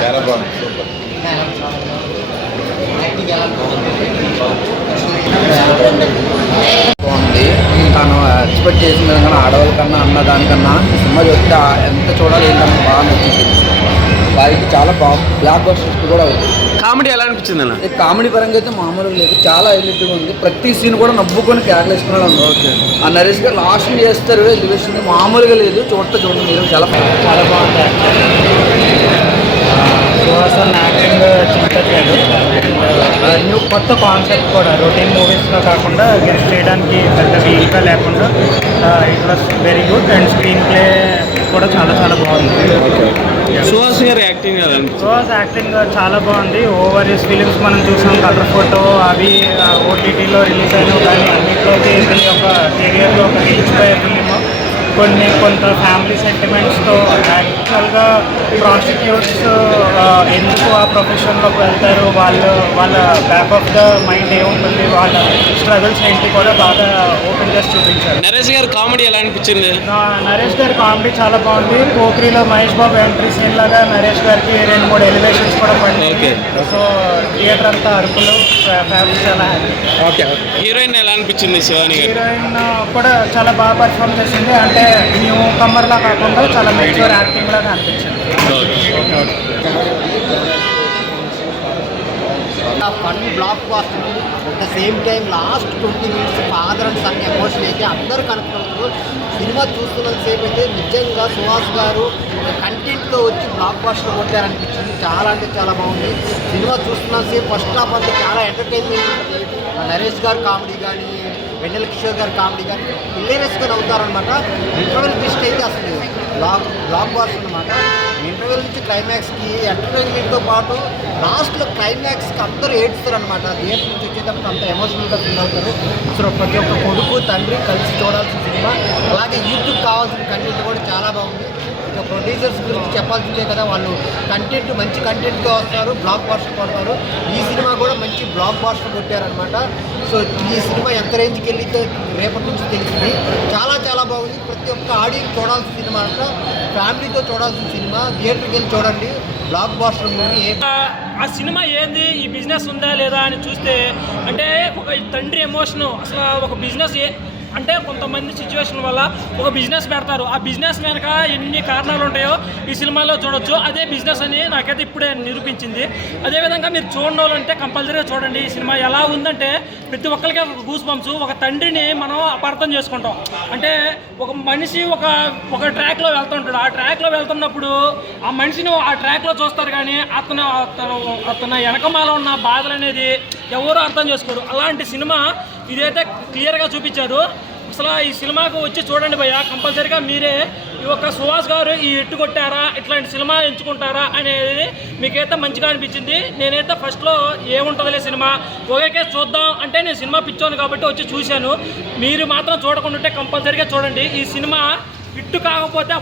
చాలా బాగుంది, సూపర్. బాగుంది. తను ఎక్స్పెక్ట్ చేసిన విధంగా ఆడవాళ్ళ కన్నా అన్న దానికన్నా సినిమా చూస్తే ఎంత చూడాలి ఏంటన్నా బాగా నచ్చింది. వారికి చాలా బాగా బ్లాక్ బస్టర్స్ కూడా ఉంది. కామెడీ ఎలా అనిపించింది అన్న? కామెడీ పరంగా అయితే మామూలుగా లేదు, చాలా హైలైట్గా ఉంది. ప్రతి సీన్ కూడా నవ్వుకొని కేకలేసుకున్నాడు ఉంది. ఓకే, ఆ నరేష్ గారు లాస్ట్ చేస్తారు ఎలివేషన్ మామూలుగా లేదు. చూడండి మీరు, చాలా చాలా బాగుంది. సుహాసన్ యాక్టింగ్ చింతట్లేదు. న్యూ కొత్త కాన్సెప్ట్ కూడా రొటీన్ మూవీస్లో కాకుండా గెస్ట్ చేయడానికి పెద్ద వీల్గా లేకుండా it was very good. And screen play కూడా చాలా చాలా బాగుంది. సుహాస్ గారి యాక్టింగ్ ఎలా అనిపించింది? సుహాస్ యాక్టింగ్ చాలా బాగుంది. ఓవర్ హిస్ ఫిలిమ్స్ మనం చూసాం, కలర్ ఫోటో అవి ఓటీటీలో రిలీజ్ అయినవి, కానీ అన్నింటిలోకి ఇతని యొక్క కెరియర్లో ఒక నిలిచిపోయే ఫిలిం. కొంత ఫ్యామిలీ సెంటిమెంట్స్తో యాక్చువల్గా ప్రాస్టిట్యూట్స్ ఎందుకు ఆ ప్రొఫెషన్లోకి వెళ్తారు, వాళ్ళ బ్యాక్ ఆఫ్ ద మైండ్ ఏముంటుంది, వాళ్ళ స్ట్రగుల్స్ ఏంటి కూడా బాగా ఓపెన్ చేసి చూపించారు. నరేష్ గారి కామెడీ ఎలా అనిపించింది? నరేష్ గారి కామెడీ చాలా బాగుంది. పోఖ్రీలో మహేష్ బాబు ఎంట్రీ సీన్ లాగా నరేష్ గారికి 2-3 ఎలివేషన్స్ కూడా పడింది. సో థియేటర్ అంతా అరుపులు, ఫ్యామిలీ చాలా హ్యాపీ. ఓకే, హీరోయిన్ ఎలా అనిపించింది? శివాని గారు హీరోయిన్ కూడా చాలా బాగా పర్ఫామ్ చేసింది. అంటే న్యూ కమ్మర్లా కాకుండా చాలా మెచ్యూర్ యాక్టింగ్ లాగా అనిపించింది. Fun blockbuster at the same time last 20 minutes father and son emotion అయితే అందరూ కనుక్కుంటారు. సినిమా చూస్తున్నంతసేపు అయితే నిజంగా సుహాస్ గారు కంటెంట్లో వచ్చి బ్లాక్ బాస్టర్ కొట్టారనిపించింది. చాలా అంటే చాలా బాగుంది. సినిమా చూస్తున్నంతసేపు ఫస్ట్ హాఫ్ అంతా చాలా ఎంటర్టైన్మెంట్ ఉంటుంది. నరేష్ గారు కామెడీ కానీ, వెన్నెల కిషోర్ గారి కామెడీ కానీ హిలేరియస్గా అవుతారనమాట. ఇంటర్వెల్ ట్విస్ట్ అయితే అసలు బ్లాక్ బాస్టర్ అనమాట. ఇంటర్వెల్ నుంచి క్లైమాక్స్కి ఎంటర్టైన్మెంట్తో పాటు లాస్ట్లో క్లైమాక్స్కి అందరూ ఏడుస్తారనమాట. థియేటర్ నుంచి వచ్చేటప్పుడు అంత ఎమోషనల్గా ఫీల్ అవుతారు. సో ప్రతి ఒక్క కొడుకు తండ్రి కలిసి చూడాల్సిన సినిమా. అలాగే యూట్యూబ్ కావాల్సిన కంటెంట్ కూడా చాలా బాగుంది. ఇక ప్రొడ్యూసర్స్ గురించి చెప్పాల్సిందే కదా, వాళ్ళు కంటెంట్ మంచి కంటెంట్తో వస్తారు, బ్లాక్ బాస్టర్ కొడతారు. ఈ సినిమా కూడా మంచి బ్లాక్ బాస్టర్ కొట్టారనమాట. సో ఈ సినిమా ఎంత రేంజ్కి వెళ్ళితే రేపటి నుంచి తెలిసింది. చాలా చాలా బాగుంది. ప్రతి ఒక్క ఆడియన్స్ చూడాల్సిన సినిమా అంట, ఫ్యామిలీతో చూడాల్సిన సినిమా. థియేటర్కి వెళ్ళి చూడండి, బ్లాక్ బాస్టర్ మూవీ. ఆ సినిమా ఏంది, ఈ బిజినెస్ ఉందా లేదా అని చూస్తే, అంటే ఒక తండ్రి ఎమోషను, అసలు ఒక బిజినెస్ అంటే కొంతమంది సిచ్యువేషన్ వల్ల ఒక బిజినెస్ పెడతారు. ఆ బిజినెస్ వెనక ఎన్ని కారణాలు ఉంటాయో ఈ సినిమాలో చూడొచ్చు. అదే బిజినెస్ అని నాకైతే ఇప్పుడే నిరూపించింది. అదేవిధంగా మీరు చూడని వాళ్ళంటే కంపల్సరీగా చూడండి. ఈ సినిమా ఎలా ఉందంటే ప్రతి ఒక్కరికి ఒక గూస్ బంప్స్. ఒక తండ్రిని మనం అపార్థం చేసుకుంటాం. అంటే ఒక మనిషి ఒక ట్రాక్లో వెళ్తుంటాడు. ఆ ట్రాక్లో వెళ్తున్నప్పుడు ఆ మనిషిని ఆ ట్రాక్లో చూస్తారు, కానీ అతను వెనకమాల ఉన్న బాధలు అనేది ఎవరూ అర్థం చేసుకోరు. అలాంటి సినిమా ఇదైతే క్లియర్గా చూపించారు. అసలు ఈ సినిమాకు వచ్చి చూడండి భయ్య, కంపల్సరీగా మీరే ఈ యొక్క సుహాస్ గారు ఈ ఎట్టు కొట్టారా, ఇట్లాంటి సినిమా ఎంచుకుంటారా అనేది మీకైతే మంచిగా అనిపించింది. నేనైతే ఫస్ట్లో ఏముంటుందిలే సినిమా ఒకేకే చూద్దాం అంటే నేను సినిమా పిచ్చోను కాబట్టి వచ్చి చూశాను. మీరు మాత్రం చూడకుండా ఉంటే కంపల్సరీగా చూడండి. ఈ సినిమా హిట్ కాకపోతే